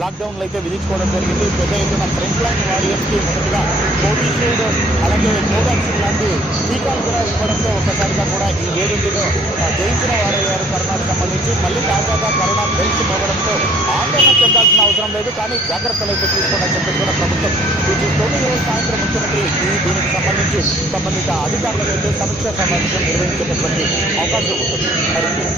లాక్డౌన్లు అయితే విధించుకోవడం జరిగింది. పెద్ద ఎత్తున ఫ్రంట్ లైన్ వారియర్స్కి మొదటిగా కోవిషీల్డ్ అలాగే కోవాక్సిన్ లాంటి టీకాలు కూడా ఇవ్వడంతో ఒక్కసారిగా కూడా ఈ వేరియంట్లో జయించిన వారయ్యారు కరోనాకు సంబంధించి. మళ్ళీ తాజాగా కరోనా బెల్స్ మోగడంతో ఆందోళన చెందాల్సిన అవసరం లేదు, కానీ జాగ్రత్తలు అయితే తీసుకోవాలని చెప్పి కూడా ప్రభుత్వం సూచిస్తోంది. ఈరోజు సాయంత్రం ముఖ్యమంత్రి దీనికి సంబంధించి సంబంధిత అధికారులతో అయితే సమీక్షా సమావేశం నిర్వహించేటటువంటి అవకాశం ఉంటుంది. Thank you.